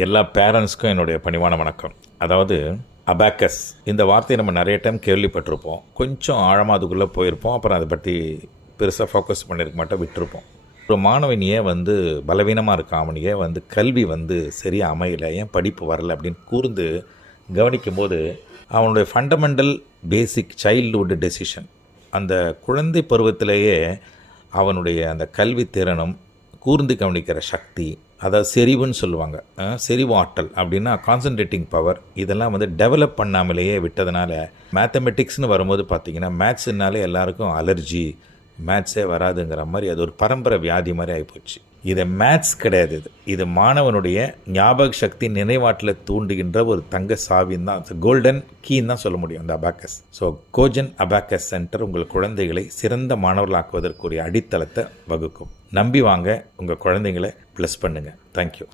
எல்லா பேரண்ட்ஸ்க்கும் என்னுடைய பணிவான வணக்கம். அதாவது அபாக்கஸ் இந்த வார்த்தையை நம்ம நிறைய டைம் கேள்விப்பட்டிருப்போம். கொஞ்சம் ஆழமாக அதுக்குள்ளே போயிருப்போம். அப்புறம் அதை பற்றி பெருசாக ஃபோக்கஸ் பண்ணியிருக்க மாட்டோம், விட்டுருப்போம். ஒரு மாணவன் ஏன் பலவீனமாக இருக்கான், அவன் ஏன் கல்வி சரியாக அமையலை, ஏன் படிப்பு வரலை அப்படின்னு கூர்ந்து கவனிக்கும் போது அவனுடைய ஃபண்டமெண்டல் பேசிக் சைல்டுஹுட் டெசிஷன், அந்த குழந்தை பருவத்திலேயே அவனுடைய அந்த கல்வி திறனும் கூர்ந்து கவனிக்கிற சக்தி, அதாவது செறிவுன்னு சொல்லுவாங்க, செறிவு ஆற்றல் அப்படின்னா கான்சன்ட்ரேட்டிங் பவர், இதெல்லாம் டெவலப் பண்ணாமலேயே விட்டதுனால மேத்தமெட்டிக்ஸ்னு வரும்போது பார்த்திங்கன்னா மேத்ஸுனாலே எல்லாருக்கும் அலர்ஜி, மேத்ஸே வராதுங்கிற மாதிரி அது ஒரு பரம்பரை வியாதி மாதிரி ஆகிப்போச்சு. இது மேத்ஸ் கிடையாது, இது மாணவனுடைய ஞாபக சக்தி நினைவாட்டில் தூண்டுகின்ற ஒரு தங்க சாவின்னு தான், கோல்டன் கீன்னு தான் சொல்ல முடியும் அந்த அபாக்கஸ். ஸோ கோஜன் அபாக்கஸ் சென்டர் உங்கள் குழந்தைகளை சிறந்த மாணவர்களாக்குவதற்குரிய அடித்தளத்தை வகுக்கும். நம்பி வாங்க, உங்கள் குழந்தைங்களை ப்ளஸ் பண்ணுங்கள். தேங்க்யூ.